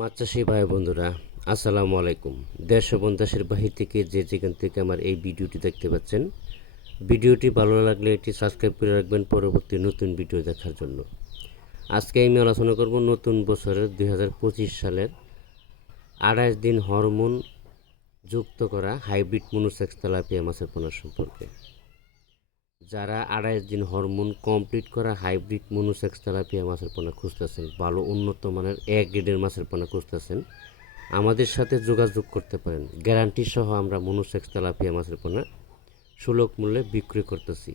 মাছ ভাই বন্ধুরা, আসসালামু আলাইকুম। দেশ এবং দেশের বাহির থেকে যে যেখান থেকে আমার এই ভিডিওটি দেখতে পাচ্ছেন, ভিডিওটি ভালো লাগলে এটি সাবস্ক্রাইব করে রাখবেন পরবর্তী নতুন ভিডিও দেখার জন্য। আজকে আমি আলোচনা করব নতুন বছরের দু হাজার পঁচিশ সালের আড়াইশ দিন হরমোন যুক্ত করা হাইব্রিড মনোসেক্স তেলাপিয়া মাছের পোনা সম্পর্কে। যারা আড়াইশ দিন হরমোন কমপ্লিট করা হাইব্রিড মনোসেক্স তেলাপিয়া মাছের পোনা খুঁজতেছেন, ভালো উন্নত মানের এক গ্রেডের মাছের পোনা খুঁজতেছেন, আমাদের সাথে যোগাযোগ করতে পারেন। গ্যারান্টি সহ আমরা মনোসেক্স তেলাপিয়া মাছের পোনা সুলভ মূল্যে বিক্রি করতেছি।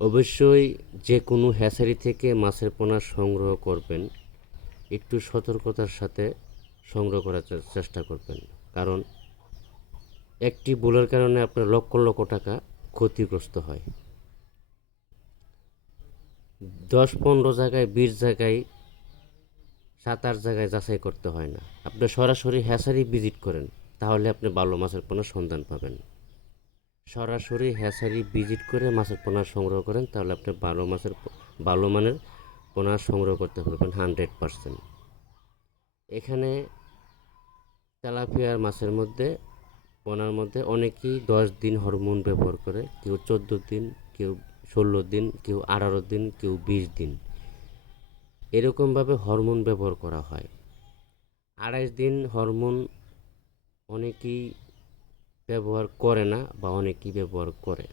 অবশ্যই যে কোনো হ্যাচারি থেকে মাছের পোনা সংগ্রহ করবেন, একটু সতর্কতার সাথে সংগ্রহ করার চেষ্টা করবেন। কারণ একটি ভুলের কারণে আপনার লক্ষ লক্ষ টাকা ক্ষতিগ্রস্ত হয়। দশ পনেরো জায়গায়, বিশ জায়গায়, সাত আট জায়গায় যাচাই করতে হয় না। আপনি সরাসরি হ্যাচারি ভিজিট করেন, তাহলে আপনি ভালো মাছের পোনার সন্ধান পাবেন। সরাসরি হ্যাচারি ভিজিট করে মাছের পোনা সংগ্রহ করেন, তাহলে আপনি ভালো মাছের ভালো মানের পোনা সংগ্রহ করতে পারবেন হান্ড্রেড পারসেন্ট। এখানে তেলাপিয়ার মাছের মধ্যে পোনার মধ্যে অনেকেই দশ দিন হরমোন ব্যবহার করে, কেউ চোদ্দ দিন, কেউ ষোলো দিন, কেউ আঠারো দিন, কেউ বিশ দিন। এরকমভাবে হরমোন ব্যবহার করা হয়। আড়াইশ দিন হরমোন অনেকেই ব্যবহার করে না বা অনেকেই ব্যবহার করে।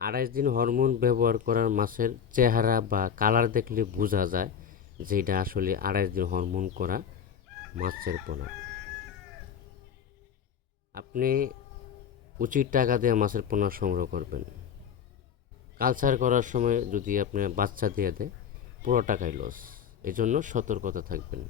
আড়াইশ দিন হরমোন ব্যবহার করার মাছের চেহারা বা কালার দেখলে বোঝা যায় যে এটা আসলে আড়াইশ দিন হরমোন করা মাছের পোনা। আপনি উচিত টাকা দিয়ে মাছের পোনা সংগ্রহ করবেন। কালচার করার সময় যদি আপনি বাচ্চা দিয়ে দেয় পুরো টাকাই লস এজন্য সতর্কতা থাকবেন।